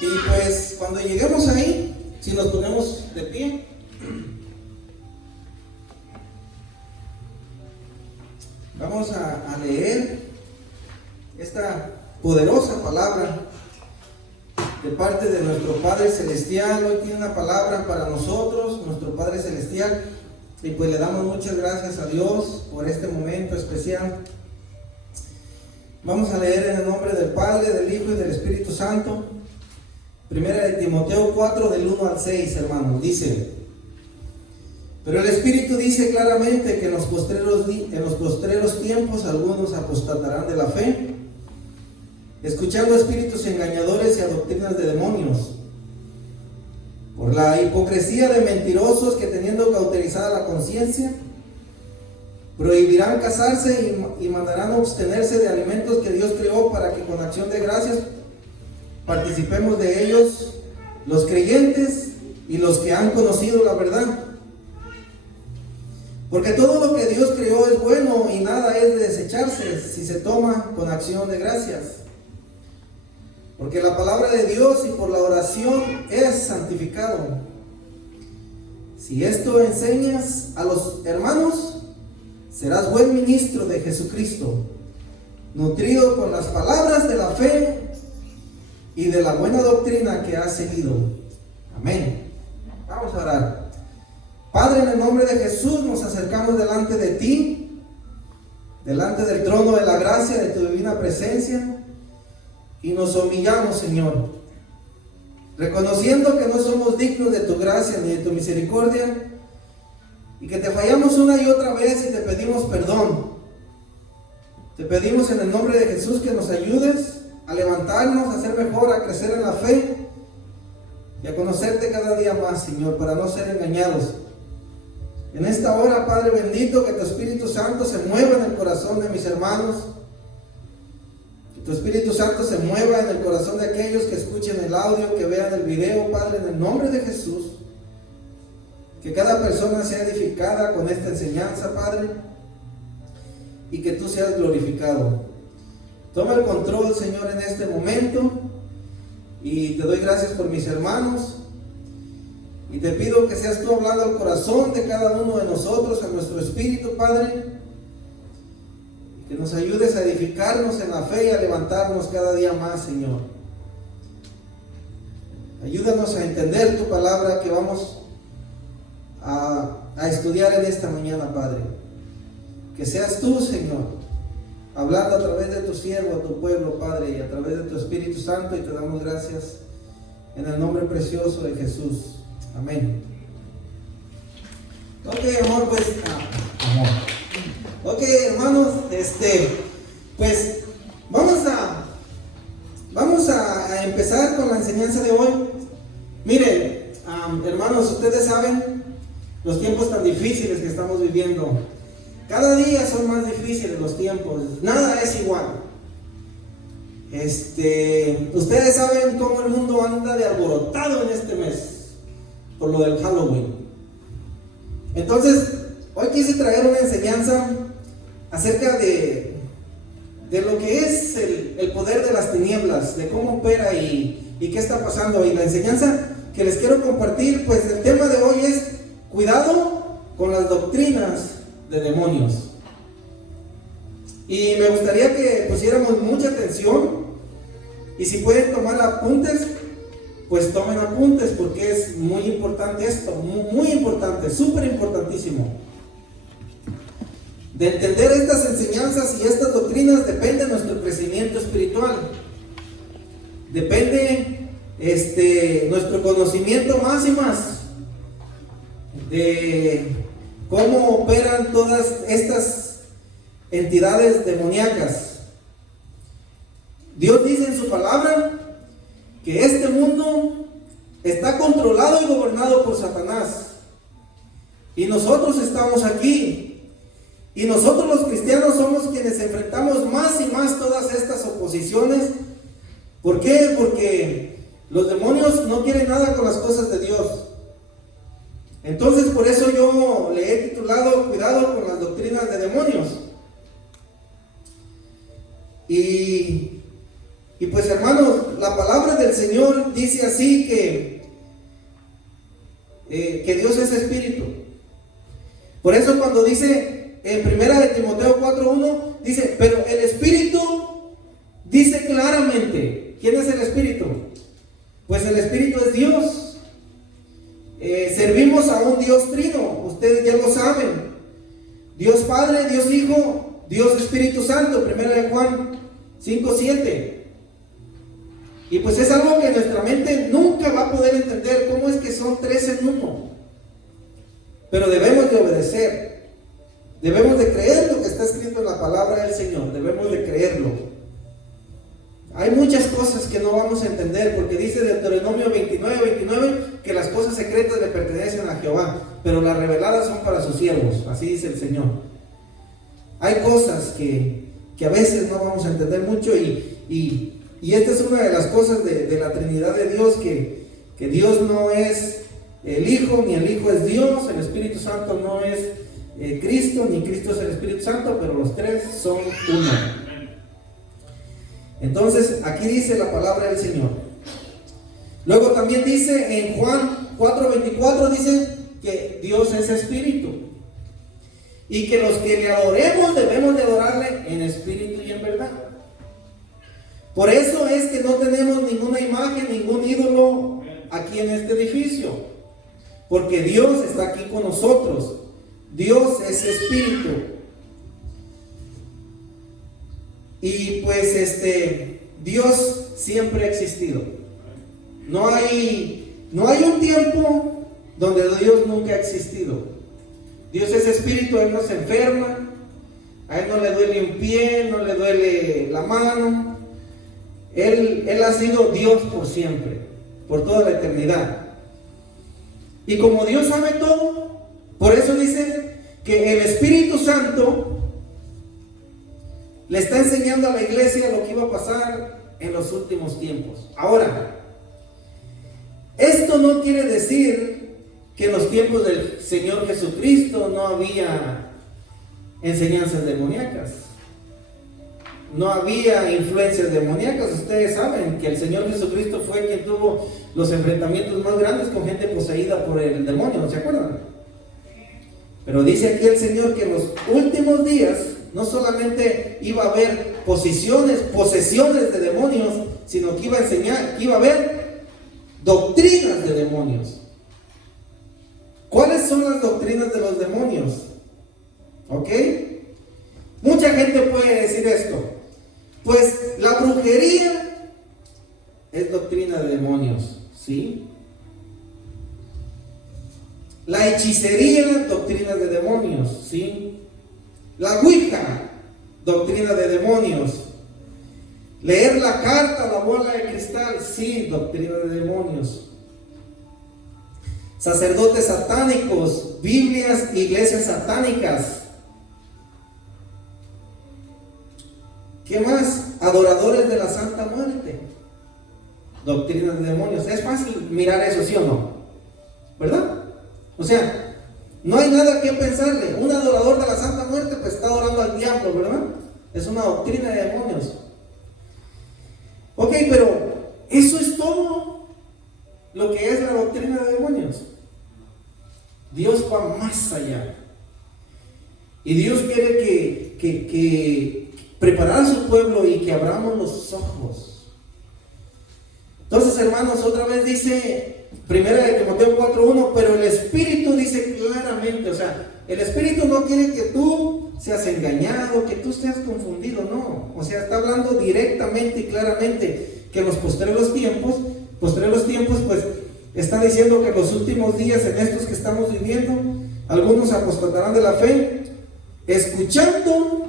Y pues cuando lleguemos ahí, si nos ponemos de pie, vamos a leer esta poderosa palabra de parte de nuestro Padre Celestial. Hoy tiene una palabra para nosotros, nuestro Padre Celestial, y pues le damos muchas gracias a Dios por este momento especial. Vamos a leer en el nombre del Padre, del Hijo y del Espíritu Santo. Primera de Timoteo 4, del 1 al 6, hermanos. Dice: pero el Espíritu dice claramente que en los postreros tiempos algunos apostatarán de la fe, escuchando espíritus engañadores y a doctrinas de demonios, por la hipocresía de mentirosos que, teniendo cauterizada la conciencia, prohibirán casarse y mandarán abstenerse de alimentos que Dios creó, para que con acción de gracias participemos de ellos los creyentes y los que han conocido la verdad. Porque todo lo que Dios creó es bueno, y nada es de desecharse si se toma con acción de gracias. Porque la palabra de Dios y por la oración es santificado. Si esto enseñas a los hermanos, serás buen ministro de Jesucristo, nutrido con las palabras de la fe y de la buena doctrina que has seguido. Amén. Vamos a orar. Padre, en el nombre de Jesús nos acercamos delante de ti, delante del trono de la gracia de tu divina presencia, y nos humillamos, Señor, reconociendo que no somos dignos de tu gracia ni de tu misericordia, y que te fallamos una y otra vez y te pedimos perdón. Te pedimos en el nombre de Jesús que nos ayudes a levantarnos, a ser mejor, a crecer en la fe y a conocerte cada día más, Señor, para no ser engañados. En esta hora, Padre bendito, que tu Espíritu Santo se mueva en el corazón de mis hermanos, que tu Espíritu Santo se mueva en el corazón de aquellos que escuchen el audio, que vean el video, Padre, en el nombre de Jesús. Que cada persona sea edificada con esta enseñanza, Padre, y que tú seas glorificado. Toma el control, Señor, en este momento, y te doy gracias por mis hermanos. Y te pido que seas tú hablando al corazón de cada uno de nosotros, a nuestro espíritu, Padre, que nos ayudes a edificarnos en la fe y a levantarnos cada día más, Señor. Ayúdanos a entender tu palabra que vamos a estudiar en esta mañana, Padre. Que seas tú, Señor, hablando a través de tu siervo, a tu pueblo, Padre, y a través de tu Espíritu Santo, y te damos gracias en el nombre precioso de Jesús. Amén. Ok, amor, pues amor. Ok, hermanos, pues vamos a empezar con la enseñanza de hoy. Miren, hermanos, ustedes saben los tiempos tan difíciles que estamos viviendo. Cada día son más difíciles los tiempos, nada es igual. Ustedes saben cómo el mundo anda de alborotado en este mes por lo del Halloween. Entonces, hoy quise traer una enseñanza acerca de lo que es el poder de las tinieblas, de cómo opera y qué está pasando. Y la enseñanza que les quiero compartir, pues el tema de hoy es cuidado con las doctrinas de demonios. Y me gustaría que pusiéramos mucha atención, y si pueden tomar apuntes, pues tomen apuntes, porque es muy importante esto, muy importante, súper importantísimo. De entender estas enseñanzas y estas doctrinas depende nuestro crecimiento espiritual. Depende nuestro conocimiento más y más de cómo operan todas estas entidades demoníacas. Dios dice en su palabra que este mundo está controlado y gobernado por Satanás, y nosotros estamos aquí, y nosotros los cristianos somos quienes enfrentamos más y más todas estas oposiciones. ¿Por qué? Porque los demonios no quieren nada con las cosas de Dios. Entonces, por eso yo le he titulado Cuidado con las doctrinas de demonios. Y Y pues hermanos, la palabra del Señor dice así que Dios es espíritu. Por eso cuando dice en 1 de Timoteo 4:1, dice, pero el espíritu dice claramente, ¿quién es el espíritu? Pues el espíritu es Dios. Servimos a un Dios trino, ustedes ya lo saben. Dios Padre, Dios Hijo, Dios Espíritu Santo, 1 de Juan 5:7. Y pues es algo que nuestra mente nunca va a poder entender, cómo es que son tres en uno. Pero debemos de obedecer, debemos de creer lo que está escrito en la palabra del Señor, debemos de creerlo. Hay muchas cosas que no vamos a entender, porque dice Deuteronomio 29:29 que las cosas secretas le pertenecen a Jehová, pero las reveladas son para sus siervos, así dice el Señor. Hay cosas que a veces no vamos a entender mucho y esta es una de las cosas de la Trinidad de Dios, que Dios no es el Hijo, ni el Hijo es Dios, el Espíritu Santo no es Cristo, ni Cristo es el Espíritu Santo, pero los tres son uno. Entonces, aquí dice la palabra del Señor. Luego también dice en Juan 4:24, dice que Dios es espíritu. Y que los que le adoremos debemos de adorarle en espíritu y en verdad. Por eso es que no tenemos ninguna imagen, ningún ídolo aquí en este edificio. Porque Dios está aquí con nosotros. Dios es espíritu. Y pues Dios siempre ha existido. No hay un tiempo donde Dios nunca ha existido. Dios es espíritu, Él no se enferma, a Él no le duele un pie, no le duele la mano. Él ha sido Dios por siempre, por toda la eternidad. Y como Dios sabe todo, por eso dice que el Espíritu Santo le está enseñando a la iglesia lo que iba a pasar en los últimos tiempos. Ahora, esto no quiere decir que en los tiempos del Señor Jesucristo no había enseñanzas demoníacas, no había influencias demoníacas. Ustedes saben que el Señor Jesucristo fue quien tuvo los enfrentamientos más grandes con gente poseída por el demonio, ¿no se acuerdan? Pero dice aquí el Señor que en los últimos días no solamente iba a haber posesiones de demonios, sino que iba a enseñar, que iba a haber doctrinas de demonios. ¿Cuáles son las doctrinas de los demonios? ¿Ok? Mucha gente puede decir esto. Pues la brujería es doctrina de demonios, ¿sí? La hechicería, doctrina de demonios, ¿sí? La ouija, doctrina de demonios. Leer la carta, la bola de cristal, sí, doctrina de demonios. Sacerdotes satánicos, Biblias, iglesias satánicas. ¿Qué más? Adoradores de la Santa Muerte, doctrina de demonios. Es fácil mirar eso, ¿sí o no? ¿Verdad? O sea, no hay nada que pensarle. Un adorador de la Santa Muerte pues está adorando al diablo, ¿verdad? Es una doctrina de demonios. Ok, pero eso es todo lo que es la doctrina de demonios. Dios va más allá. Y Dios quiere que preparar a su pueblo y que abramos los ojos. Entonces, hermanos, otra vez dice 1 de Timoteo 4:1, pero el Espíritu dice claramente, o sea, el Espíritu no quiere que tú seas engañado, que tú seas confundido, no. O sea, está hablando directamente y claramente que en los postreros tiempos, pues está diciendo que en los últimos días, en estos que estamos viviendo, algunos apostatarán de la fe, escuchando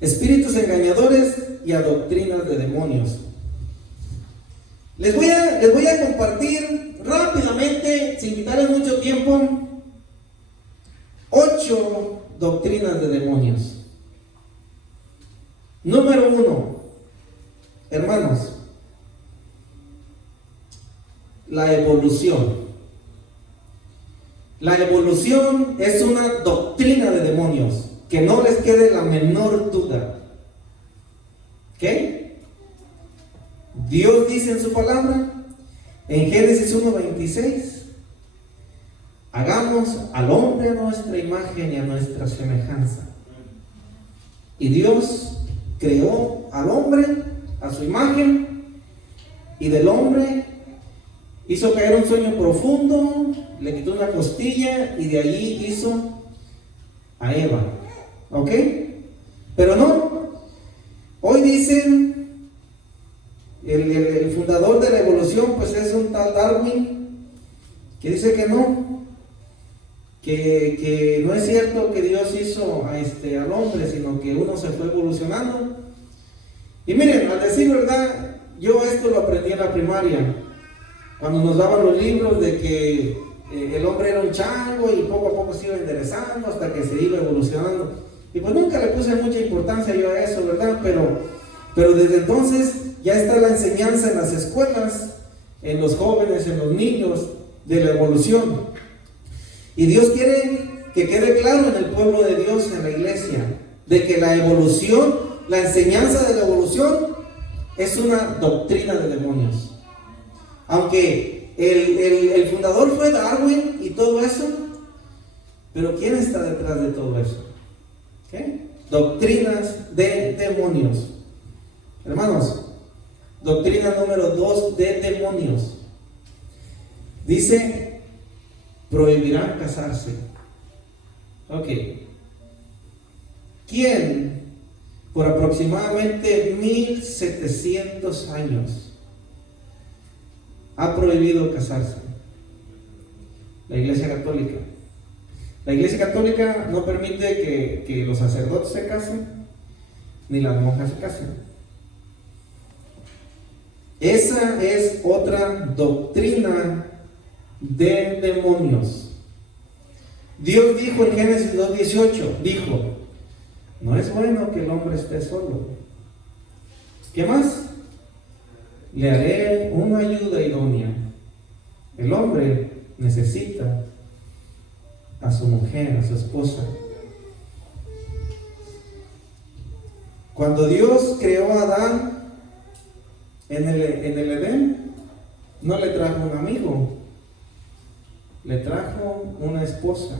espíritus engañadores y a doctrinas de demonios. Les voy a compartir rápidamente, sin quitarles mucho tiempo, 8 doctrinas de demonios. Número 1, hermanos, la evolución. La evolución es una doctrina de demonios, que no les quede la menor duda. ¿Ok? Dios dice en su palabra, en Génesis 1:26, hagamos al hombre a nuestra imagen y a nuestra semejanza. Y Dios creó al hombre a su imagen, y del hombre hizo caer un sueño profundo, le quitó una costilla y de allí hizo a Eva. ¿Ok? Pero no, hoy dicen, el fundador de la evolución pues es un tal Darwin, que dice que no, que no es cierto que Dios hizo al hombre, sino que uno se fue evolucionando. Y miren, al decir verdad, yo esto lo aprendí en la primaria, cuando nos daban los libros de que el hombre era un chango y poco a poco se iba enderezando hasta que se iba evolucionando. Y pues nunca le puse mucha importancia yo a eso, ¿verdad? Pero desde entonces ya está la enseñanza en las escuelas, en los jóvenes, en los niños, de la evolución. Y Dios quiere que quede claro en el pueblo de Dios, en la iglesia, de que la evolución, la enseñanza de la evolución es una doctrina de demonios. Aunque el fundador fue Darwin y todo eso, pero ¿quién está detrás de todo eso? ¿Qué? Doctrinas de demonios. Hermanos, doctrina número 2 de demonios. Dice, prohibirán casarse. Ok. ¿Quién por aproximadamente 1700 años ha prohibido casarse? La Iglesia Católica. La Iglesia Católica no permite que los sacerdotes se casen, ni las monjas se casen. Esa es otra doctrina de demonios. Dios dijo en Génesis 2:18, dijo, no es bueno que el hombre esté solo. ¿Qué más? Le haré una ayuda idónea. El hombre necesita a su mujer, a su esposa. Cuando Dios creó a Adán en el Edén, no le trajo un amigo, le trajo una esposa.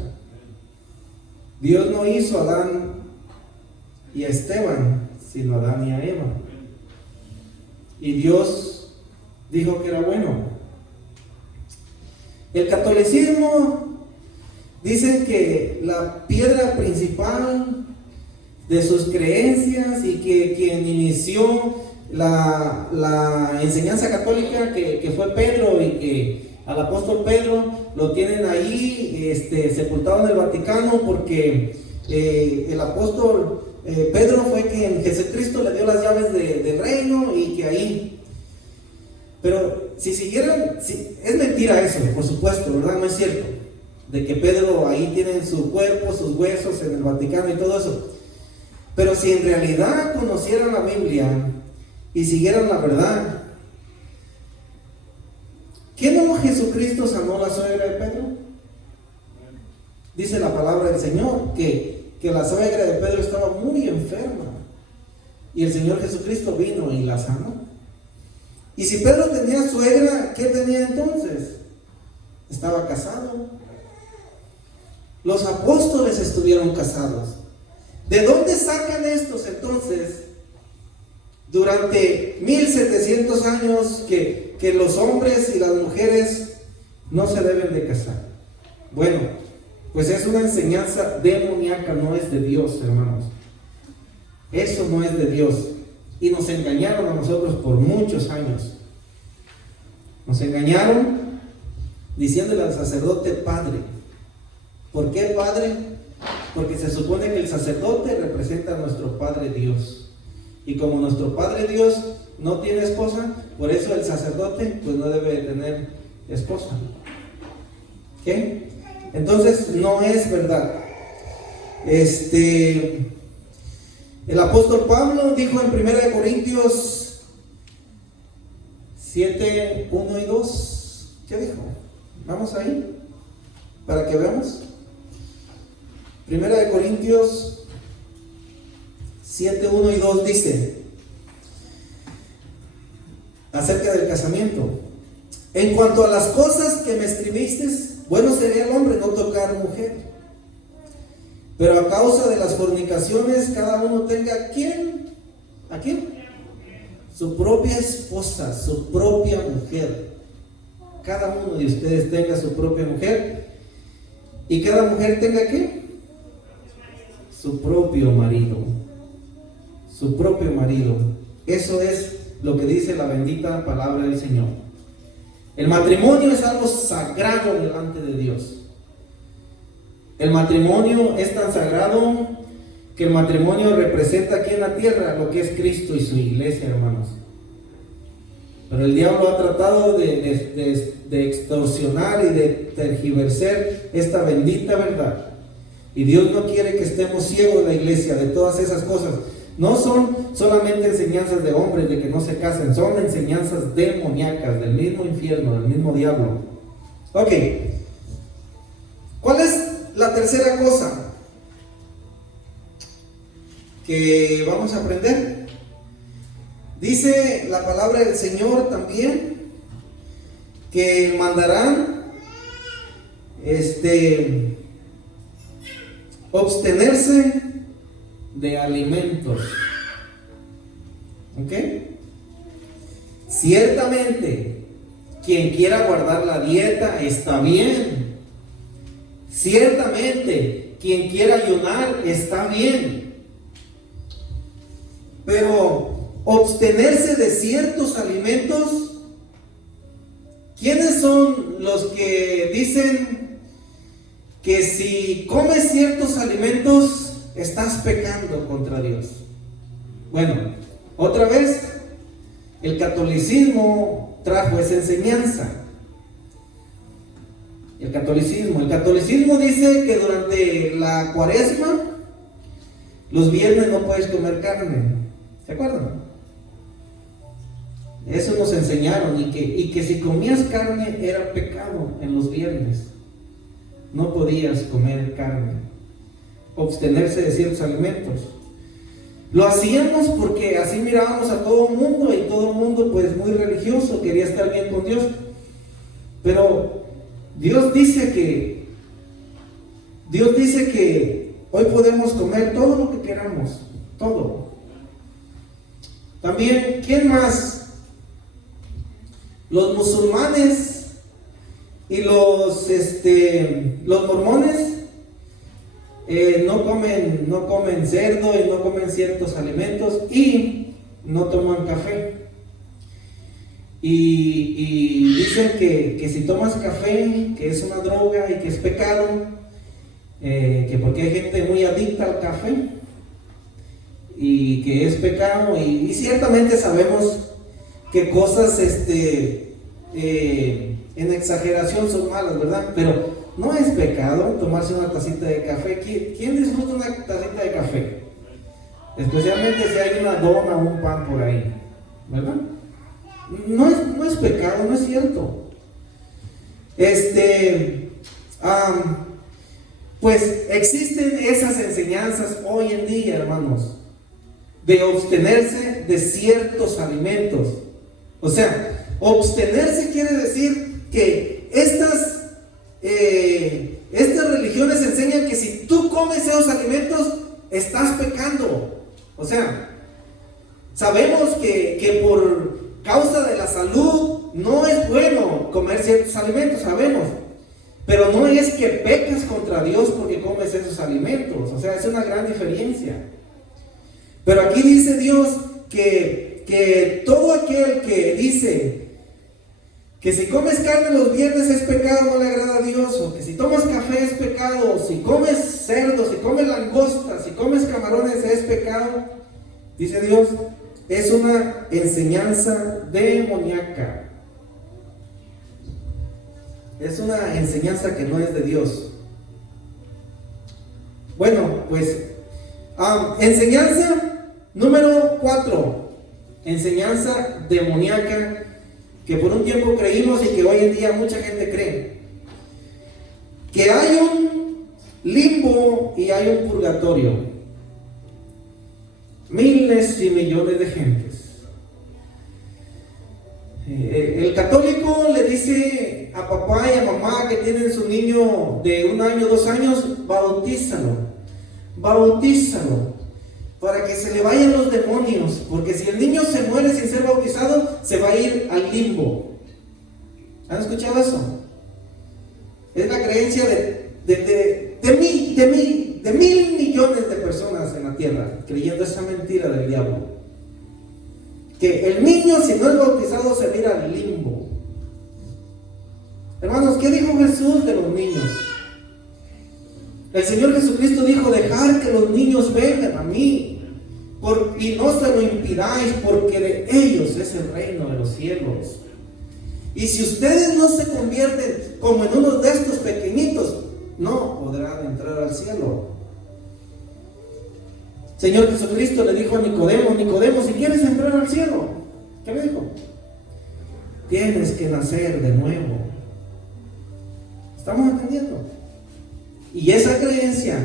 Dios no hizo a Adán y a Esteban, sino a Adán y a Eva. Y Dios dijo que era bueno. El catolicismo dice que la piedra principal de sus creencias y que quien inició la enseñanza católica, que fue Pedro, y que al apóstol Pedro lo tienen ahí sepultado en el Vaticano, porque el apóstol Pedro fue quien Jesucristo le dio las llaves del reino, y que ahí. Pero si siguieran, es mentira eso, por supuesto, ¿verdad? No es cierto, de que Pedro ahí tiene su cuerpo, sus huesos en el Vaticano y todo eso. Pero si en realidad conocieran la Biblia y siguieran la verdad, ¿qué no Jesucristo sanó la suegra de Pedro? Dice la palabra del Señor que la suegra de Pedro estaba muy enferma y el Señor Jesucristo vino y la sanó. Y si Pedro tenía suegra, ¿qué tenía entonces? Estaba casado. Los apóstoles estuvieron casados. ¿De dónde sacan estos entonces, durante 1700 años, que los hombres y las mujeres no se deben de casar? Bueno, pues es una enseñanza demoníaca, no es de Dios, hermanos. Eso no es de Dios. Y nos engañaron a nosotros por muchos años. Nos engañaron diciéndole al sacerdote padre. ¿Por qué padre? Porque se supone que el sacerdote representa a nuestro Padre Dios. Y como nuestro Padre Dios no tiene esposa, por eso el sacerdote pues no debe tener esposa. ¿Qué? Entonces no es verdad. El apóstol Pablo dijo en 1 Corintios 7, 1 y 2. ¿Qué dijo? Vamos ahí para que veamos. 1 Corintios 7, 1 y 2 dice: acerca del casamiento. En cuanto a las cosas que me escribiste, bueno sería el hombre no tocar mujer. Pero a causa de las fornicaciones, cada uno tenga ¿a quién? ¿A quién? Su propia esposa, su propia mujer. Cada uno de ustedes tenga su propia mujer. Y cada mujer tenga ¿qué? Su propio marido. Su propio marido. Eso es lo que dice la bendita palabra del Señor. El matrimonio es algo sagrado delante de Dios. El matrimonio es tan sagrado que el matrimonio representa aquí en la tierra lo que es Cristo y su iglesia, hermanos. Pero el diablo ha tratado de extorsionar y de tergiversar esta bendita verdad. Y Dios no quiere que estemos ciegos, la iglesia, de todas esas cosas. No son solamente enseñanzas de hombres de que no se casen, son enseñanzas demoníacas del mismo infierno, del mismo diablo. Ok, ¿cuál es la tercera cosa que vamos a aprender? Dice la palabra del Señor también que mandarán abstenerse de alimentos. ¿Ok? Ciertamente, quien quiera guardar la dieta está bien. Ciertamente, quien quiera ayunar está bien. Pero abstenerse de ciertos alimentos, ¿quiénes son los que dicen que si comes ciertos alimentos estás pecando contra Dios? Bueno, otra vez, el catolicismo trajo esa enseñanza. El catolicismo dice que durante la cuaresma, los viernes no puedes comer carne. ¿Se acuerdan? Eso nos enseñaron, y que si comías carne era pecado en los viernes. No podías comer carne. Abstenerse de ciertos alimentos. Lo hacíamos porque así mirábamos a todo el mundo, y todo el mundo pues muy religioso, quería estar bien con Dios. Pero Dios dice que hoy podemos comer todo lo que queramos, todo. También, ¿quién más? Los musulmanes y los mormones no comen cerdo y no comen ciertos alimentos y no toman café. Y dicen que si tomas café, que es una droga y que es pecado, que porque hay gente muy adicta al café y que es pecado, y ciertamente sabemos que cosas en exageración son malas, ¿verdad? Pero no es pecado tomarse una tacita de café. ¿Quién disfruta una tacita de café? Especialmente si hay una dona o un pan por ahí, ¿verdad? No es pecado, no es cierto. Pues existen esas enseñanzas hoy en día, hermanos, de abstenerse de ciertos alimentos. O sea, abstenerse quiere decir que estas religiones enseñan que si tú comes esos alimentos, estás pecando. O sea, sabemos que por causa de la salud no es bueno comer ciertos alimentos, sabemos. Pero no es que pecas contra Dios porque comes esos alimentos. O sea, es una gran diferencia. Pero aquí dice Dios que todo aquel que dice que si comes carne los viernes es pecado, no le agrada a Dios, o que si tomas café es pecado, si comes cerdo, si comes langosta, si comes camarones es pecado, dice Dios, es una enseñanza demoníaca. Es una enseñanza que no es de Dios. Bueno, pues enseñanza número 4, enseñanza demoníaca que por un tiempo creímos y que hoy en día mucha gente cree. Que hay un limbo y hay un purgatorio. Miles y millones de gentes El católico le dice a papá y a mamá que tienen su niño de 1 año, 2 años, bautízalo, para que se le vayan los demonios, porque si el niño se muere sin ser bautizado, se va a ir al limbo. ¿Han escuchado eso? Es la creencia de 1.000 millones de personas en la tierra, creyendo esa mentira del diablo. Que el niño, si no es bautizado, se va a ir al limbo. Hermanos, ¿qué dijo Jesús de los niños? El Señor Jesucristo dijo: dejar que los niños vengan a mí, y no se lo impidáis, porque de ellos es el reino de los cielos. Y si ustedes no se convierten como en uno de estos pequeñitos, no podrán entrar al cielo. Señor Jesucristo le dijo a Nicodemo: Nicodemo, si quieres entrar al cielo, ¿qué me dijo? Tienes que nacer de nuevo. ¿Estamos entendiendo? Y esa creencia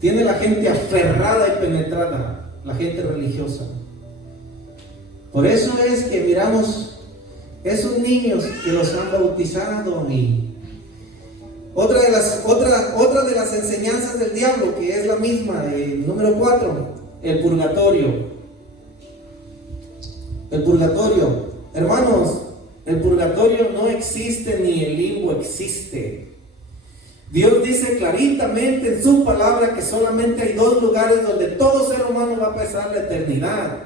tiene la gente aferrada y penetrada, la gente religiosa. Por eso es que miramos esos niños que los han bautizado. Y otra de las enseñanzas del diablo, que es la misma, número 4, el purgatorio. El purgatorio, hermanos, el purgatorio no existe, ni el limbo existe. Dios dice claritamente en su palabra que solamente hay 2 lugares donde todo ser humano va a pasar la eternidad.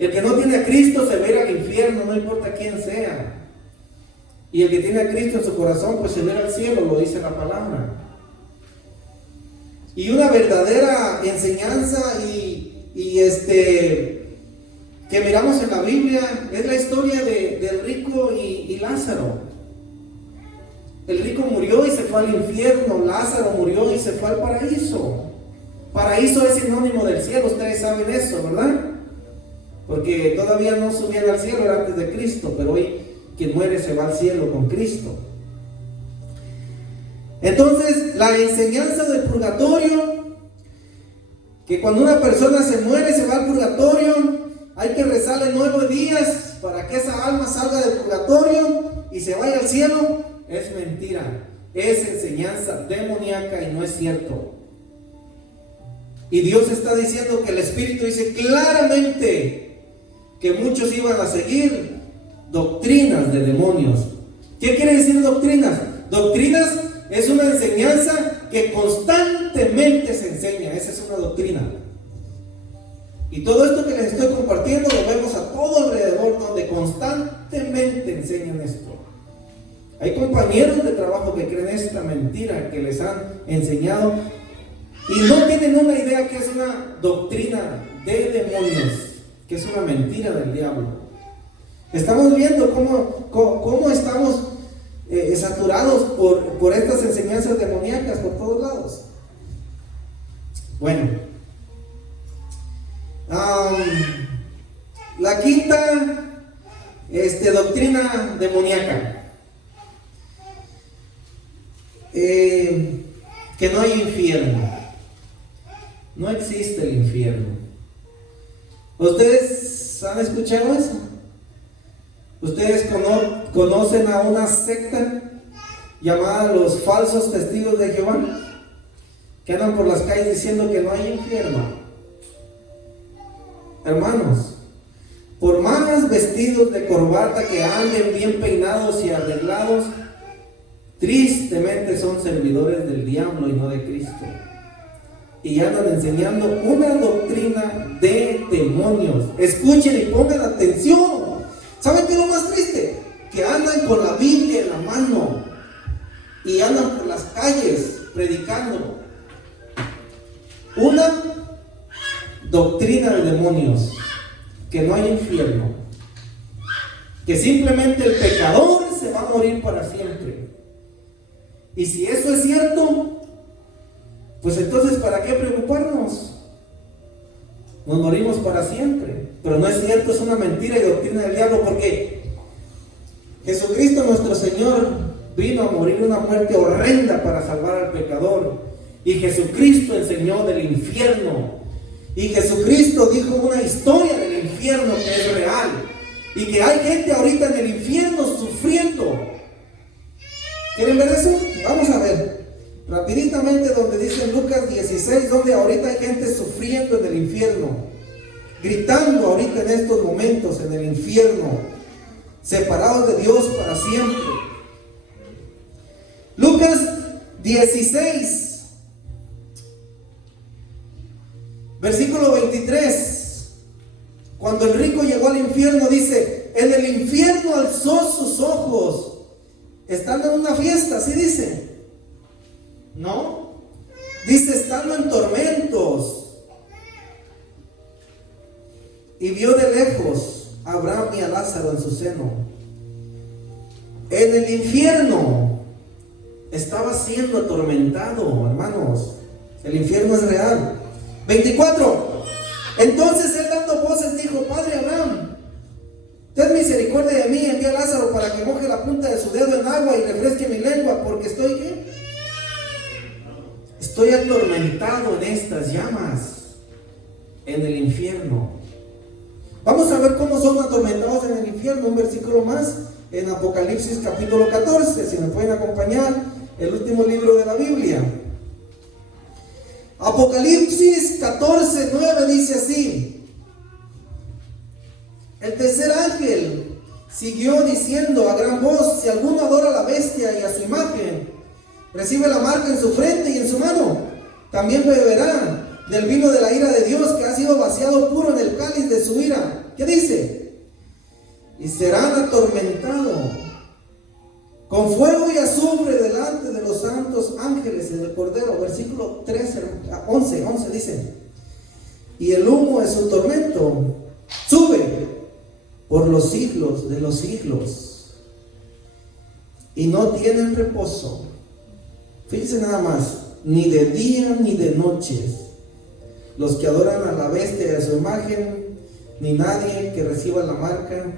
El que no tiene a Cristo se va a ir al infierno, no importa quién sea. Y el que tiene a Cristo en su corazón, pues se va al cielo, lo dice la palabra. Y una verdadera enseñanza que miramos en la Biblia es la historia del rico y Lázaro. El rico murió y se fue al infierno, Lázaro murió y se fue al paraíso. Paraíso es sinónimo del cielo, ustedes saben eso, ¿verdad? Porque todavía no subían al cielo, era antes de Cristo, pero hoy quien muere se va al cielo con Cristo. Entonces, la enseñanza del purgatorio, que cuando una persona se muere se va al purgatorio, hay que rezarle 9 días para que esa alma salga del purgatorio y se vaya al cielo, es mentira, es enseñanza demoníaca y no es cierto. Y Dios está diciendo que el Espíritu dice claramente que muchos iban a seguir doctrinas de demonios. ¿Qué quiere decir doctrinas? Doctrinas es una enseñanza que constantemente se enseña. Esa es una doctrina. Y todo esto que les estoy compartiendo lo vemos a todo alrededor, donde constantemente enseñan esto. Hay compañeros de trabajo que creen esta mentira que les han enseñado y no tienen una idea que es una doctrina de demonios, que es una mentira del diablo. Estamos viendo cómo estamos saturados por estas enseñanzas demoníacas por todos lados. Bueno, la quinta doctrina demoníaca, que no hay infierno. No existe el infierno. ¿Ustedes han escuchado eso? ¿Ustedes conocen a una secta llamada los falsos testigos de Jehová? Que andan por las calles diciendo que no hay infierno. Hermanos, por más vestidos de corbata que anden bien peinados y arreglados, tristemente son servidores del diablo y no de Cristo. Y andan enseñando una doctrina de demonios. Escuchen y pongan atención. ¿Saben qué es lo más triste? Que andan con la Biblia en la mano y andan por las calles predicando una doctrina de demonios, que no hay infierno, que simplemente el pecador se va a morir para siempre. Y si eso es cierto, pues entonces ¿para qué preocuparnos? Nos morimos para siempre. Pero no es cierto, es una mentira y doctrina del diablo, porque Jesucristo nuestro Señor vino a morir una muerte horrenda para salvar al pecador. Y Jesucristo enseñó del infierno. Y Jesucristo dijo una historia del infierno que es real. Y que hay gente ahorita en el infierno sufriendo. ¿Quieren ver eso? Vamos a ver rapiditamente donde dice en Lucas 16, donde ahorita hay gente sufriendo en el infierno, gritando ahorita en estos momentos en el infierno, separados de Dios para siempre. Lucas 16, versículo 23. Cuando el rico llegó al infierno, dice, en el infierno alzó sus ojos, estando en una fiesta, ¿sí dice? ¿No? Dice, estando en tormentos, y vio de lejos a Abraham y a Lázaro en su seno. En el infierno estaba siendo atormentado, hermanos. El infierno es real. 24. Entonces él, dando voces, dijo, Padre Abraham, ten misericordia de mí, envía a Lázaro para que moje la punta de su dedo en agua y refresque mi lengua, porque estoy, ¿qué? Estoy atormentado en estas llamas, en el infierno. Vamos a ver cómo son atormentados en el infierno, un versículo más, en Apocalipsis capítulo 14, si me pueden acompañar, el último libro de la Biblia. Apocalipsis 14, 9 dice así: el tercer ángel siguió diciendo a gran voz, si alguno adora a la bestia y a su imagen, recibe la marca en su frente y en su mano, también beberá del vino de la ira de Dios, que ha sido vaciado puro en el cáliz de su ira. ¿Qué dice? Y serán atormentados con fuego y azufre delante de los santos ángeles y del Cordero. Versículo 11 dice, y el humo de su tormento sube por los siglos de los siglos, y no tienen reposo. Fíjense nada más, ni de día ni de noche, los que adoran a la bestia y a su imagen, ni nadie que reciba la marca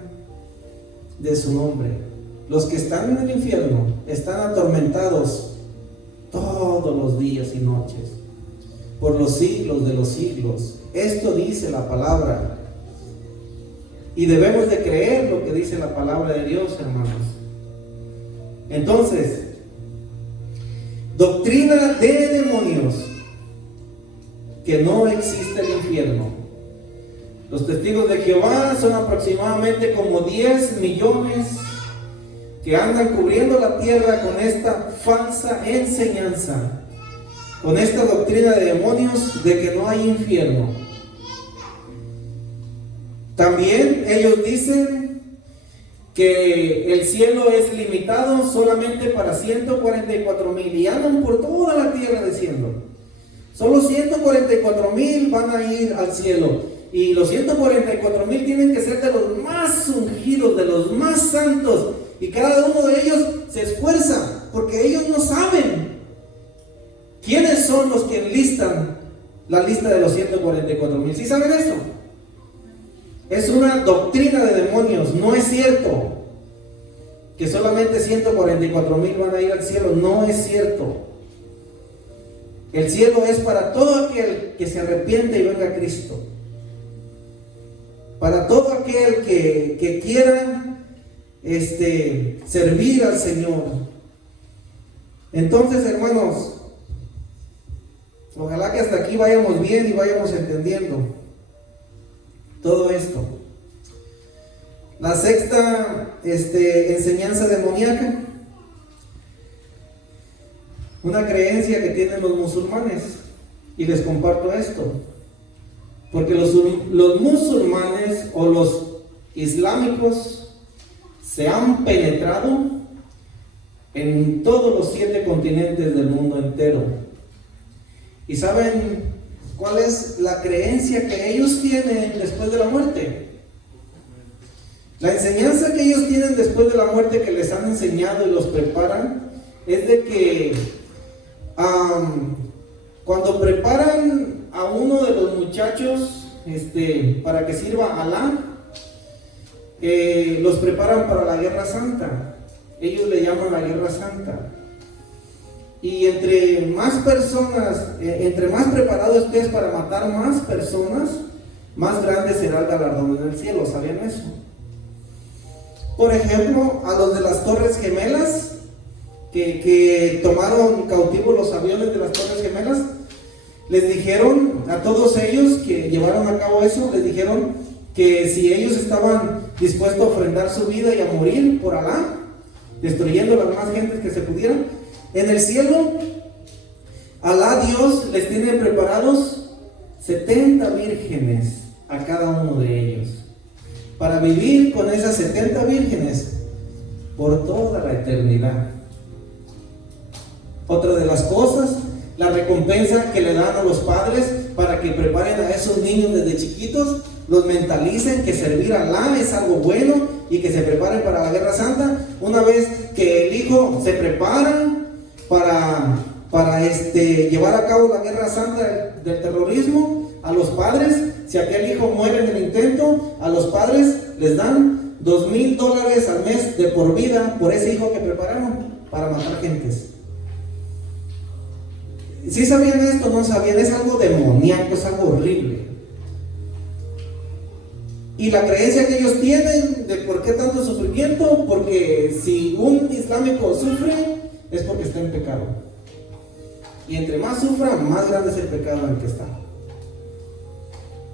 de su nombre. Los que están en el infierno están atormentados todos los días y noches, por los siglos de los siglos. Esto dice la palabra, y debemos de creer lo que dice la palabra de Dios, hermanos. Entonces, doctrina de demonios, que no existe el infierno. Los testigos de Jehová son aproximadamente como 10 millones que andan cubriendo la tierra con esta falsa enseñanza, con esta doctrina de demonios de que no hay infierno. También ellos dicen que el cielo es limitado solamente para 144,000 y andan por toda la tierra diciendo, solo 144,000 van a ir al cielo, y los 144,000 tienen que ser de los más ungidos, de los más santos, y cada uno de ellos se esfuerza porque ellos no saben quiénes son los que enlistan la lista de los 144,000. ¿Sí saben eso? Es una doctrina de demonios. No es cierto que solamente 144,000 van a ir al cielo. No es cierto. El cielo es para todo aquel que se arrepiente y venga a Cristo, para todo aquel que quiera servir al Señor. Entonces, hermanos, ojalá que hasta aquí vayamos bien y vayamos entendiendo todo esto. La sexta enseñanza demoníaca, una creencia que tienen los musulmanes, y les comparto esto, porque los musulmanes o los islámicos se han penetrado en todos los 7 continentes del mundo entero. ¿Y saben cuál es la creencia que ellos tienen después de la muerte? La enseñanza que ellos tienen después de la muerte, que les han enseñado y los preparan, es de que cuando preparan a uno de los muchachos para que sirva a Alá, los preparan para la Guerra Santa. Ellos le llaman la Guerra Santa. Y entre más personas, entre más preparado estés para matar más personas, más grande será el galardón en el cielo. ¿Sabían eso? Por ejemplo, a los de las Torres Gemelas, que tomaron cautivos los aviones de las Torres Gemelas, les dijeron a todos ellos que llevaron a cabo eso, les dijeron que si ellos estaban dispuestos a ofrendar su vida y a morir por Alá, destruyendo las más gentes que se pudieran, en el cielo, Alá Dios les tiene preparados 70 vírgenes a cada uno de ellos, para vivir con esas 70 vírgenes por toda la eternidad. Otra de las cosas, la recompensa que le dan a los padres para que preparen a esos niños desde chiquitos, los mentalicen que servir a Alá es algo bueno y que se preparen para la Guerra Santa. Una vez que el hijo se prepara para llevar a cabo la Guerra Santa del terrorismo, a los padres, si aquel hijo muere en el intento, a los padres les dan $2,000 al mes de por vida por ese hijo que prepararon para matar gentes. ¿Sí sabían esto? No sabían, es algo demoníaco, es algo horrible. Y la creencia que ellos tienen de por qué tanto sufrimiento, porque si un islámico sufre, es porque está en pecado. Y entre más sufra, más grande es el pecado en el que está.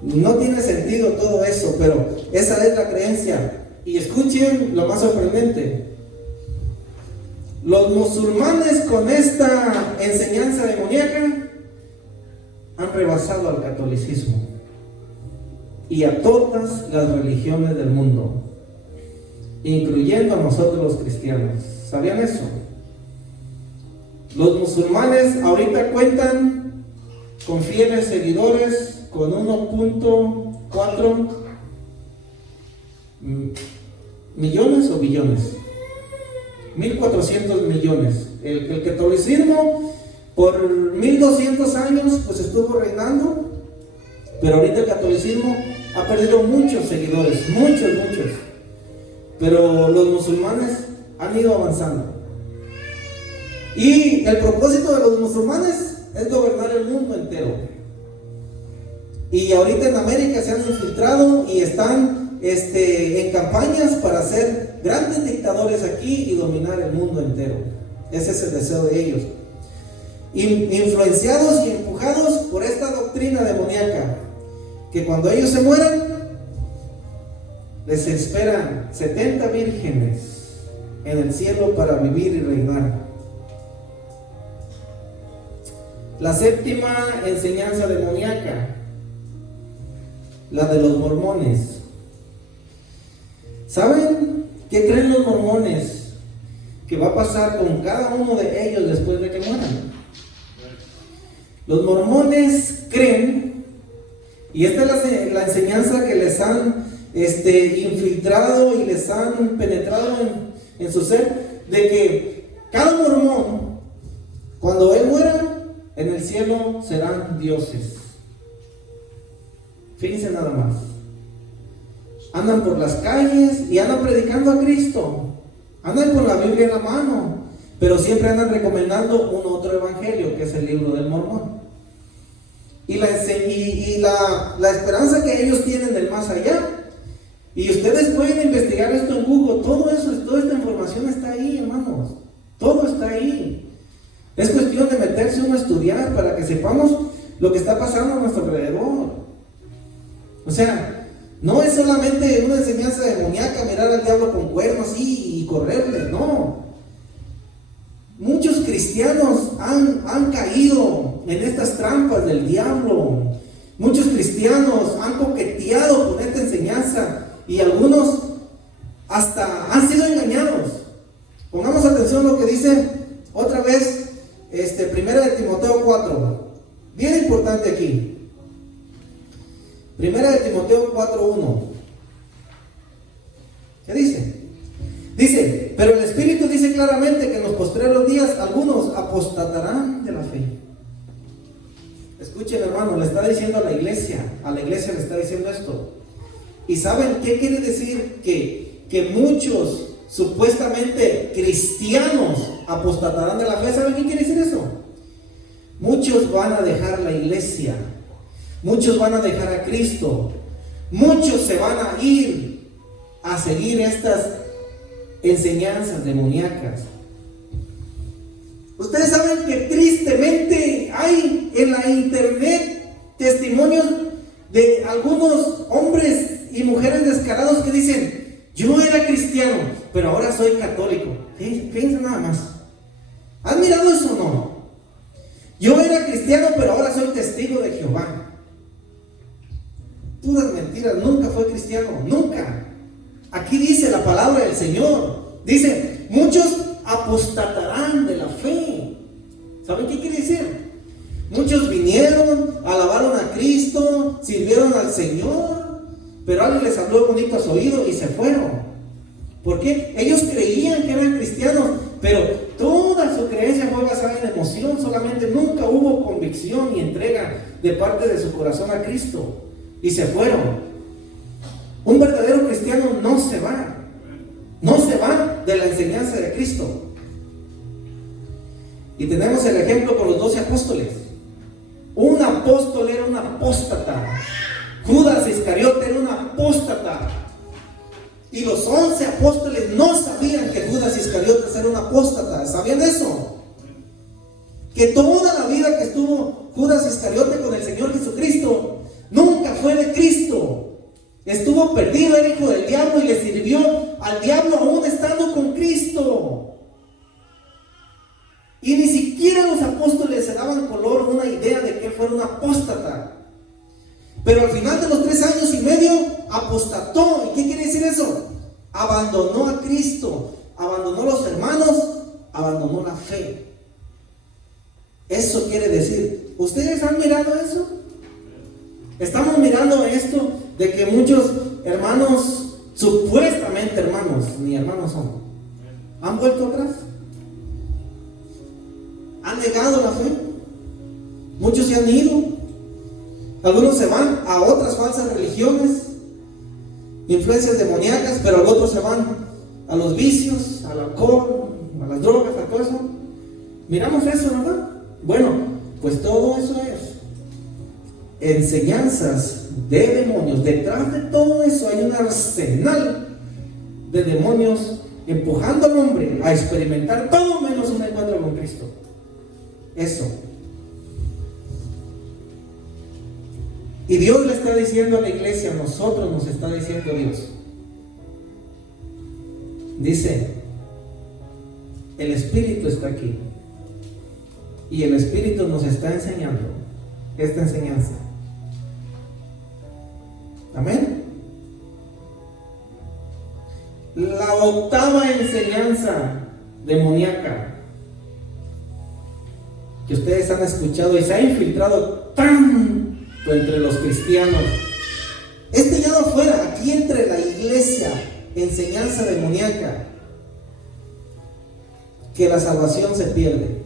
No tiene sentido todo eso, pero esa es la creencia. Y escuchen lo más sorprendente. Los musulmanes con esta enseñanza demoníaca han rebasado al catolicismo y a todas las religiones del mundo, incluyendo a nosotros los cristianos. ¿Sabían eso? Los musulmanes ahorita cuentan con fieles seguidores, con 1.4 millones o billones, 1.400 millones. El catolicismo por 1.200 años pues estuvo reinando, pero ahorita el catolicismo ha perdido muchos seguidores, muchos. Pero los musulmanes han ido avanzando. Y el propósito de los musulmanes es gobernar el mundo entero. Y ahorita en América se han infiltrado y están en campañas para ser grandes dictadores aquí y dominar el mundo entero. Ese es el deseo de ellos. Influenciados y empujados por esta doctrina demoníaca, que cuando ellos se mueran, les esperan 70 vírgenes en el cielo para vivir y reinar. La séptima enseñanza demoníaca, la de los mormones. ¿Saben qué creen los mormones que va a pasar con cada uno de ellos después de que mueran? Los mormones creen, y esta es la enseñanza que les han infiltrado y les han penetrado en su ser, de que cada mormón, cuando él muera, en el cielo serán dioses. Fíjense nada más. Andan por las calles y andan predicando a Cristo. Andan con la Biblia en la mano, pero siempre andan recomendando un otro evangelio, que es el libro del Mormón. Y la esperanza que ellos tienen del más allá. Y ustedes pueden investigar esto en Google. Todo eso, toda esta información está ahí, hermanos. Todo está ahí. Es cuestión de meterse uno a estudiar para que sepamos lo que está pasando a nuestro alrededor. O sea, no es solamente una enseñanza demoníaca, mirar al diablo con cuernos y correrle, no. Muchos cristianos han caído en estas trampas del diablo. Muchos cristianos han coqueteado con esta enseñanza y algunos hasta han sido engañados. Pongamos atención a lo que dice otra vez Primera de Timoteo 4. Bien importante aquí. Primera de Timoteo 4:1. ¿Qué dice? Dice, pero el Espíritu dice claramente que en los postreros días algunos apostatarán de la fe. Escuchen, hermano, le está diciendo a la iglesia le está diciendo esto. ¿Y saben qué quiere decir? Que muchos supuestamente cristianos apostatarán de la fe. ¿Saben qué quiere decir eso? Muchos van a dejar la iglesia, muchos van a dejar a Cristo, muchos se van a ir a seguir estas enseñanzas demoníacas. Ustedes saben que tristemente hay en la internet testimonios de algunos hombres y mujeres descarados que dicen: yo era cristiano, pero ahora soy católico. Fíjense nada más. ¿Han mirado eso o no? Yo era cristiano, pero ahora soy testigo de Jehová. Puras mentiras, nunca fue cristiano, nunca. Aquí dice la palabra del Señor. Dice: muchos apostatarán de la fe. ¿Saben qué quiere decir? Muchos vinieron, alabaron a Cristo, sirvieron al Señor, pero alguien les habló bonito a su oído y se fueron. ¿Por qué? Ellos creían que eran cristianos, pero toda su creencia fue basada en emoción, solamente nunca hubo convicción y entrega de parte de su corazón a Cristo, y se fueron. Un verdadero cristiano no se va de la enseñanza de Cristo. Y tenemos el ejemplo con los 12 apóstoles. Un apóstol era un apóstata. Judas Iscariote era un apóstata. Y los 11 apóstoles no sabían que Judas Iscariote era un apóstata. ¿Sabían eso? Que toda la vida que estuvo Judas Iscariote con el Señor Jesucristo, nunca fue de Cristo. Estuvo perdido, era hijo del diablo y le sirvió al diablo aún estando con Cristo. Y ni siquiera los apóstoles se daban color una idea de que él fuera un apóstata. Pero al final de los 3 años y medio apostató. ¿Y qué quiere decir eso? Abandonó a Cristo, abandonó a los hermanos, abandonó la fe. Eso quiere decir, ¿ustedes han mirado eso? Estamos mirando esto de que muchos hermanos, supuestamente hermanos, ni hermanos son, han vuelto atrás, han negado la fe. Muchos se han ido, algunos se van a otras falsas religiones, influencias demoníacas, pero otros se van a los vicios, al alcohol, a las drogas, a todo eso. Miramos eso, ¿verdad? Bueno, pues todo eso es enseñanzas de demonios. Detrás de todo eso hay un arsenal de demonios empujando al hombre a experimentar todo menos un encuentro con Cristo. Eso. Y Dios le está diciendo a la iglesia, a nosotros nos está diciendo Dios. Dice: el Espíritu está aquí. Y el Espíritu nos está enseñando esta enseñanza. Amén. La octava enseñanza demoníaca que ustedes han escuchado y se ha infiltrado tanto entre los cristianos. Ya no fuera, aquí entre la iglesia, enseñanza demoníaca, que la salvación se pierde.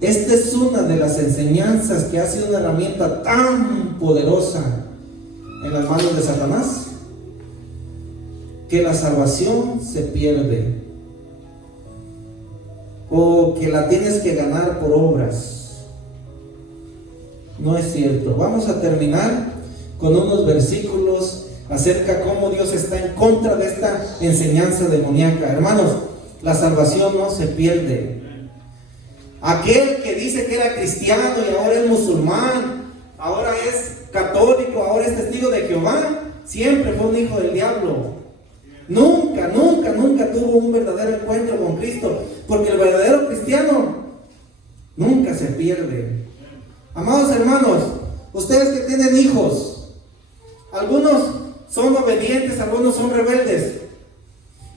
Esta es una de las enseñanzas que ha sido una herramienta tan poderosa en las manos de Satanás, que la salvación se pierde, o que la tienes que ganar por obras. No es cierto. Vamos a terminar con unos versículos acerca de cómo Dios está en contra de esta enseñanza demoníaca. Hermanos, la salvación no se pierde. Aquel que dice que era cristiano y ahora es musulmán, ahora es católico, ahora es testigo de Jehová, siempre fue un hijo del diablo. Nunca tuvo un verdadero encuentro con Cristo, porque el verdadero cristiano nunca se pierde. Amados hermanos, ustedes que tienen hijos, algunos son obedientes, algunos son rebeldes,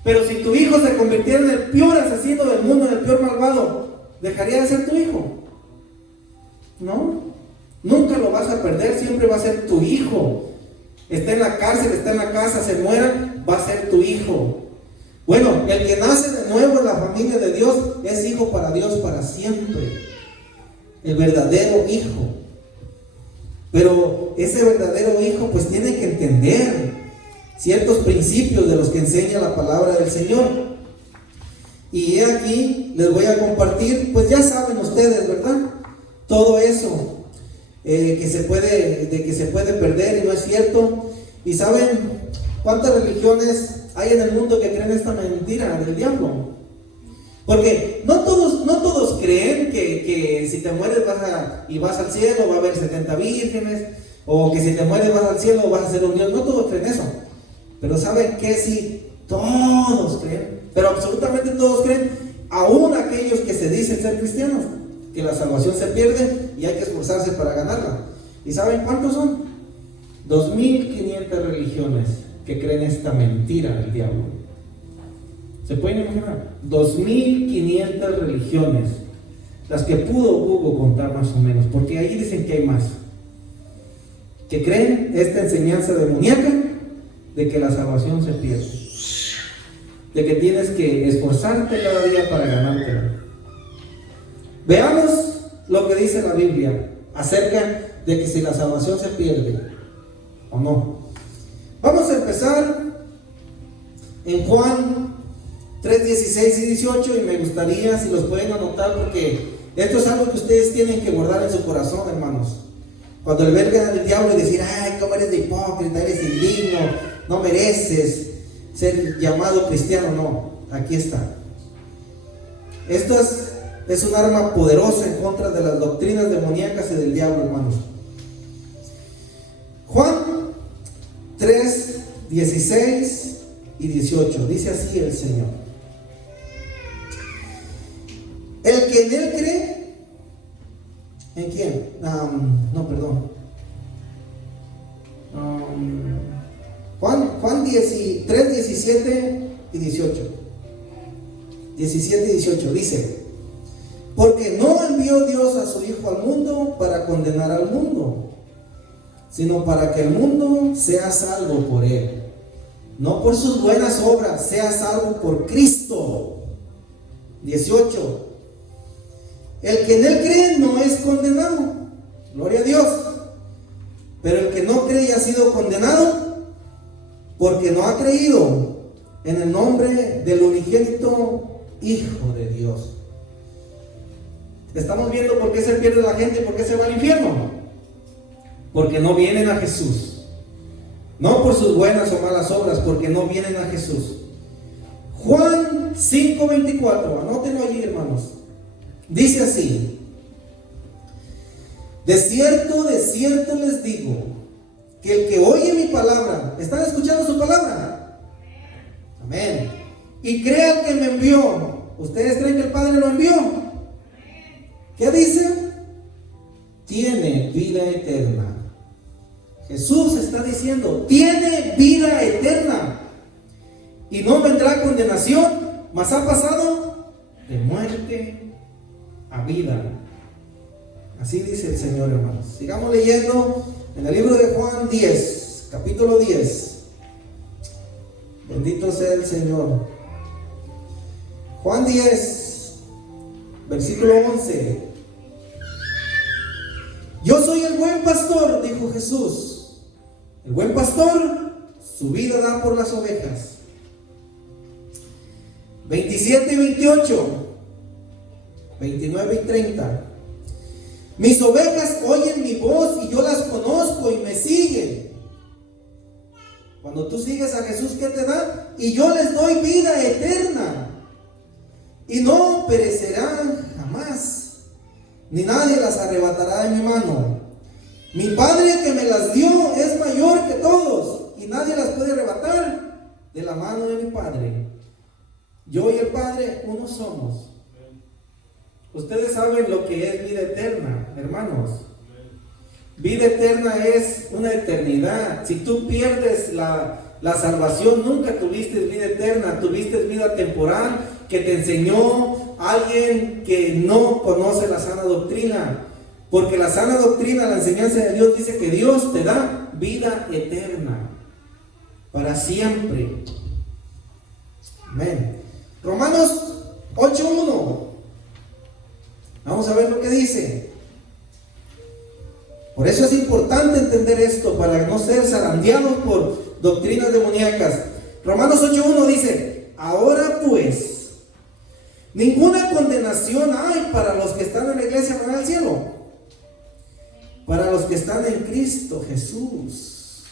pero si tu hijo se convirtiera en el peor asesino del mundo, en el peor malvado, ¿dejaría de ser tu hijo? No, nunca lo vas a perder, siempre va a ser tu hijo. Está en la cárcel, está en la casa, se muera, va a ser tu hijo. Bueno, el que nace de nuevo en la familia de Dios es hijo para Dios para siempre. El verdadero hijo. Pero ese verdadero hijo pues tiene que entender ciertos principios de los que enseña la palabra del Señor. Y aquí les voy a compartir, pues ya saben ustedes, ¿verdad? Todo eso que se puede perder y no es cierto. Y saben cuántas religiones hay en el mundo que creen esta mentira del diablo. Porque no todos creen que si te mueres y vas al cielo va a haber 70 vírgenes, o que si te mueres vas al cielo vas a ser un Dios. No todos creen eso. Pero ¿saben qué? Sí, todos creen. Pero absolutamente todos creen, aún aquellos que se dicen ser cristianos, que la salvación se pierde y hay que esforzarse para ganarla. ¿Y saben cuántos son? 2.500 religiones que creen esta mentira del diablo. ¿Se pueden imaginar? 2.500 religiones, las que pudo Hugo contar más o menos, porque ahí dicen que hay más, que creen esta enseñanza demoníaca de que la salvación se pierde, de que tienes que esforzarte cada día para ganártela. Veamos lo que dice la Biblia acerca de que si la salvación se pierde o no. Vamos a empezar en Juan 3, 16 y 18, y me gustaría si los pueden anotar, porque esto es algo que ustedes tienen que guardar en su corazón, hermanos. Cuando le vengan al diablo y decir, ay, cómo eres de hipócrita, eres indigno, no mereces ser llamado cristiano. No, aquí está. Esto es un arma poderosa en contra de las doctrinas demoníacas y del diablo, hermanos. Juan 3, 16 y 18, dice así el Señor: el que en él cree, ¿en quién? Juan 3, 17 y 18. 17 y 18 dice: porque no envió Dios a su Hijo al mundo para condenar al mundo, sino para que el mundo sea salvo por él. No por sus buenas obras, sea salvo por Cristo. 18. El que en él cree no es condenado. Gloria a Dios. Pero el que no cree ya ha sido condenado, porque no ha creído en el nombre del unigénito Hijo de Dios. Estamos viendo por qué se pierde la gente y por qué se va al infierno. Porque no vienen a Jesús. No por sus buenas o malas obras, porque no vienen a Jesús. Juan 5:24, anótenlo allí, hermanos. Dice así: de cierto les digo, que el que oye mi palabra, ¿están escuchando su palabra? Amén. Y crea al que me envió. ¿Ustedes creen que el Padre lo envió? ¿Qué dice? Tiene vida eterna. Jesús está diciendo, tiene vida eterna, y no vendrá condenación, mas ha pasado de muerte a vida. Así dice el Señor, hermanos. Sigamos leyendo en el libro de Juan 10, capítulo 10. Bendito sea el Señor. Juan 10, versículo 11. Yo soy el buen pastor, dijo Jesús. El buen pastor su vida da por las ovejas. 27 y 28, 29 y 30. Mis ovejas oyen mi voz y yo las conozco y me siguen. Cuando tú sigues a Jesús, ¿qué te da? Y yo les doy vida eterna, y no perecerán jamás, ni nadie las arrebatará de mi mano. Mi Padre que me las dio es mayor que todos, y nadie las puede arrebatar de la mano de mi Padre. Yo y el Padre uno somos. Ustedes saben lo que es vida eterna, hermanos. Vida eterna es una eternidad. Si tú pierdes la salvación, nunca tuviste vida eterna, tuviste vida temporal que te enseñó alguien que no conoce la sana doctrina. Porque la sana doctrina, la enseñanza de Dios, dice que Dios te da vida eterna para siempre. Amén. Romanos 8:1. Vamos a ver lo que dice. Por eso es importante entender esto, para no ser zarandeados por doctrinas demoníacas. Romanos 8:1 dice: ahora pues, ninguna condenación hay para los que están en la iglesia van al cielo, para los que están en Cristo Jesús,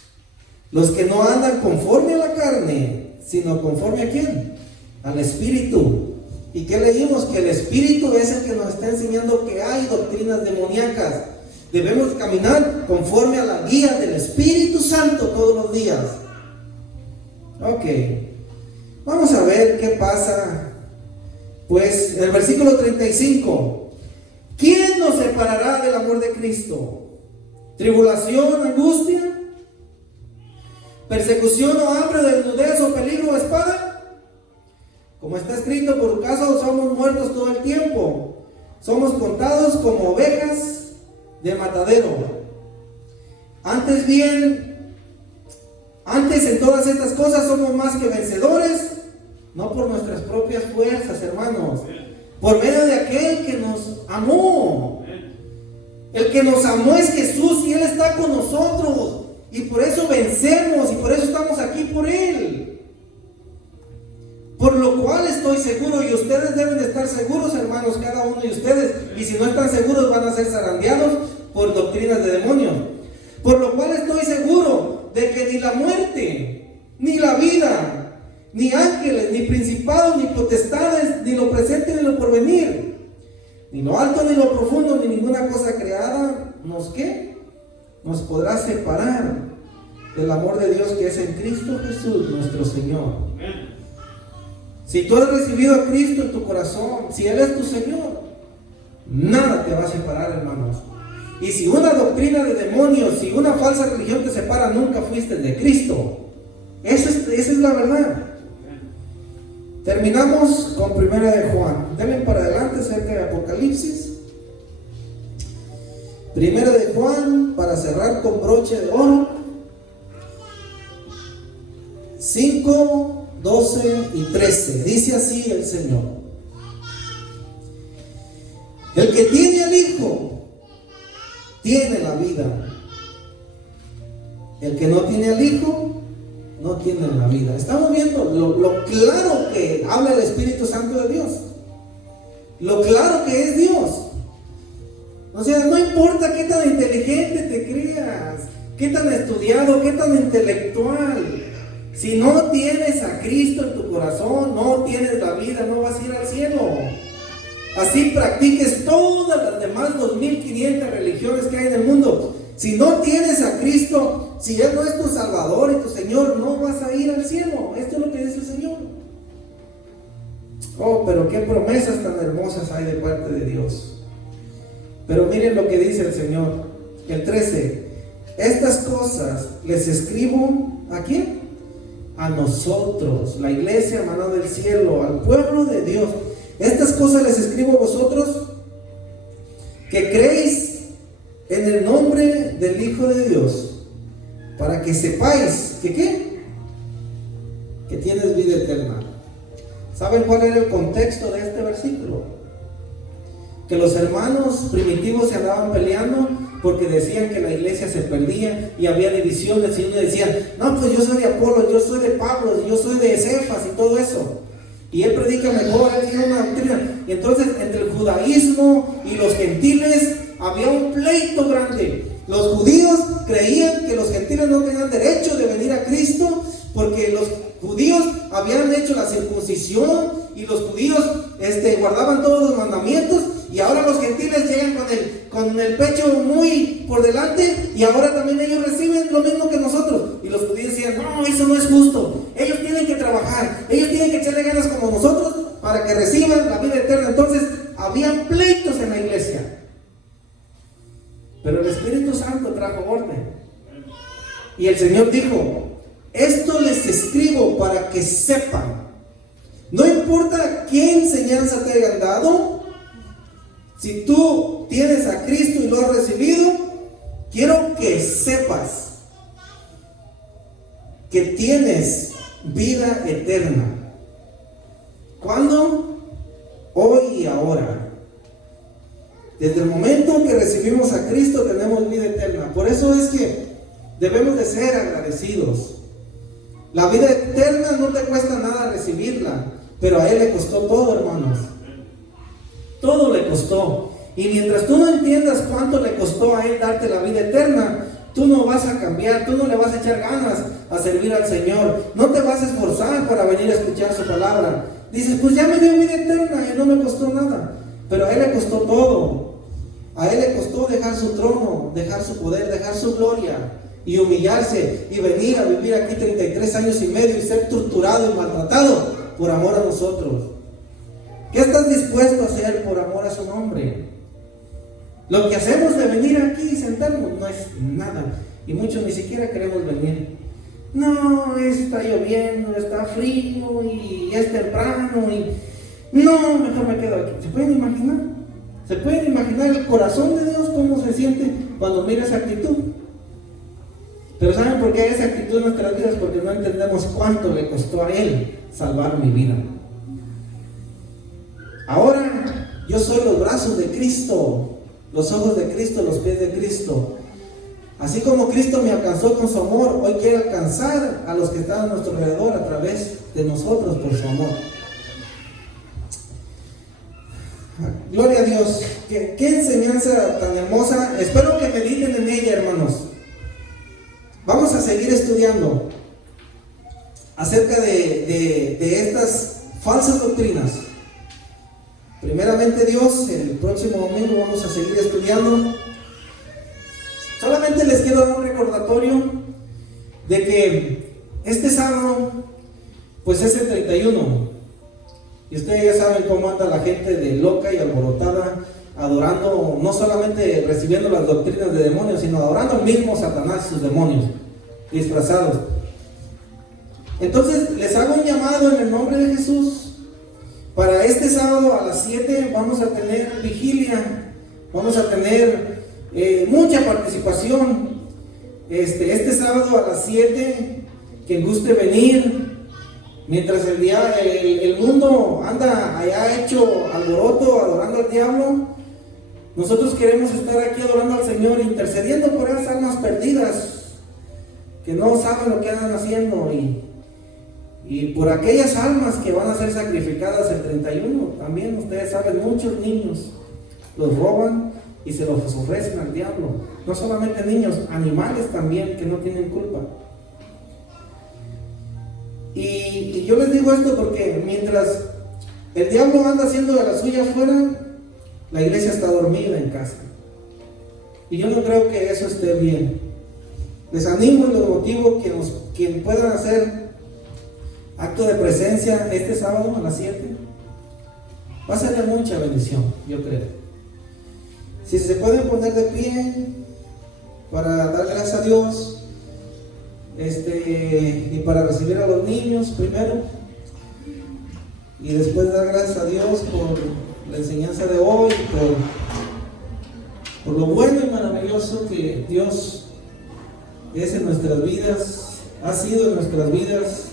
los que no andan conforme a la carne, sino conforme a ¿quién? Al Espíritu. ¿Y qué leímos? Que el Espíritu es el que nos está enseñando que hay doctrinas demoníacas. Debemos caminar conforme a la guía del Espíritu Santo todos los días. Ok, vamos a ver qué pasa. Pues en el versículo 35, ¿quién nos separará del amor de Cristo? ¿Tribulación, angustia, persecución o hambre, desnudez o peligro o espada? Como está escrito, por caso somos muertos todo el tiempo, somos contados como ovejas de matadero. Antes en todas estas cosas somos más que vencedores, no por nuestras propias fuerzas, hermanos, por medio de aquel que nos amó. El que nos amó es Jesús y Él está con nosotros, y por eso vencemos, y por eso estamos aquí por Él. Por lo cual estoy seguro, y ustedes deben de estar seguros, hermanos, cada uno de ustedes, y si no están seguros van a ser zarandeados por doctrinas de demonios. Por lo cual estoy seguro de que ni la muerte, ni la vida, ni ángeles, ni principados, ni potestades, ni lo presente, ni lo porvenir, ni lo alto, ni lo profundo, ni ninguna cosa creada, nos podrá separar del amor de Dios que es en Cristo Jesús, nuestro Señor. Si tú has recibido a Cristo en tu corazón, si Él es tu Señor, nada te va a separar, hermanos. Y si una doctrina de demonios, si una falsa religión te separa, nunca fuiste de Cristo. Esa es la verdad. Terminamos con Primera de Juan. Denle para adelante cerca de Apocalipsis. Primera de Juan, para cerrar con broche de oro. 5, 12 y 13. Dice así el Señor: el que tiene al Hijo tiene la vida. El que no tiene al Hijo no tiene la vida. Estamos viendo lo claro que habla el Espíritu Santo de Dios, lo claro que es Dios. O sea, no importa qué tan inteligente te creas, qué tan estudiado, qué tan intelectual, si no tienes a Cristo en tu corazón, no tienes la vida, no vas a ir al cielo. Así practiques todas las demás 2500 religiones que hay en el mundo. Si no tienes a Cristo, si Él no es tu Salvador y tu Señor, no vas a ir al cielo. Esto es lo que dice el Señor. Oh, pero qué promesas tan hermosas hay de parte de Dios. Pero miren lo que dice el Señor, el 13: estas cosas les escribo, ¿a quién? A nosotros, la iglesia maná del cielo, al pueblo de Dios. Estas cosas les escribo a vosotros que creéis en el nombre del Hijo de Dios, para que sepáis que ¿qué? Que tienes vida eterna. ¿Saben cuál era el contexto de este versículo? Que los hermanos primitivos se andaban peleando porque decían que la iglesia se perdía y había divisiones, y uno decía: no, pues yo soy de Apolo, yo soy de Pablo, yo soy de Cefas y todo eso, y él predica mejor, él tiene una doctrina. Y entonces entre el judaísmo y los gentiles había un pleito grande. Los judíos creían que los gentiles no tenían derecho de venir a Cristo, porque los judíos habían hecho la circuncisión y los judíos guardaban todos los mandamientos, y ahora los gentiles llegan con el pecho muy por delante, y ahora también ellos reciben lo mismo que nosotros. Y los judíos decían: no, eso no es justo, ellos tienen que trabajar, ellos tienen que echarle ganas como nosotros para que reciban la vida eterna. Entonces habían pleitos en la iglesia, pero el Espíritu Santo trajo orden, y el Señor dijo: esto les escribo para que sepan. No importa qué enseñanza te hayan dado, si tú tienes a Cristo y lo has recibido, quiero que sepas que tienes vida eterna. ¿Cuándo? Hoy y ahora. Desde el momento que recibimos a Cristo tenemos vida eterna. Por eso es que debemos de ser agradecidos. La vida eterna no te cuesta nada recibirla, pero a Él le costó todo, hermanos. Todo le costó. Y mientras tú no entiendas cuánto le costó a Él darte la vida eterna, tú no vas a cambiar, tú no le vas a echar ganas a servir al Señor, no te vas a esforzar para venir a escuchar su palabra. Dices, pues ya me dio vida eterna y no me costó nada. Pero a Él le costó todo. A Él le costó dejar su trono, dejar su poder, dejar su gloria y humillarse y venir a vivir aquí 33 años y medio y ser torturado y maltratado por amor a nosotros. ¿Qué estás dispuesto a hacer por amor a su nombre? Lo que hacemos de venir aquí y sentarnos no es nada, y muchos ni siquiera queremos venir. No, está lloviendo, está frío y es temprano y no, mejor me quedo aquí. ¿Se pueden imaginar? ¿Se pueden imaginar el corazón de Dios cómo se siente cuando mira esa actitud? Pero ¿saben por qué hay esa actitud en nuestras vidas? Porque no entendemos cuánto le costó a Él salvar mi vida. Ahora yo soy los brazos de Cristo, los ojos de Cristo, los pies de Cristo. Así como Cristo me alcanzó con su amor, hoy quiere alcanzar a los que están a nuestro alrededor a través de nosotros por su amor. Gloria a Dios. Qué enseñanza tan hermosa. Espero que mediten en ella, hermanos. Vamos a seguir estudiando acerca de estas falsas doctrinas. Primeramente Dios, el próximo domingo vamos a seguir estudiando. Solamente les quiero dar un recordatorio de que este sábado pues es el 31 y ustedes ya saben cómo anda la gente de loca y alborotada, adorando, no solamente recibiendo las doctrinas de demonios, sino adorando al mismo Satanás y sus demonios disfrazados. Entonces les hago un llamado en el nombre de Jesús. Para este sábado a las 7 vamos a tener vigilia, vamos a tener mucha participación. Este sábado a las 7, quien guste venir, mientras el mundo anda allá hecho alboroto, adorando al diablo, nosotros queremos estar aquí adorando al Señor, intercediendo por esas almas perdidas que no saben lo que andan haciendo y por aquellas almas que van a ser sacrificadas el 31. También ustedes saben, muchos niños los roban y se los ofrecen al diablo. No solamente niños, animales también que no tienen culpa. Y yo les digo esto porque mientras el diablo anda haciendo de la suya afuera, la iglesia está dormida en casa. Y yo no creo que eso esté bien. Les animo y los motivo que puedan hacer acto de presencia este sábado a las 7. Va a ser de mucha bendición, yo creo. Si se pueden poner de pie para dar gracias a Dios, y para recibir a los niños primero, y después dar gracias a Dios por la enseñanza de hoy, por lo bueno y maravilloso que Dios es en nuestras vidas, ha sido en nuestras vidas.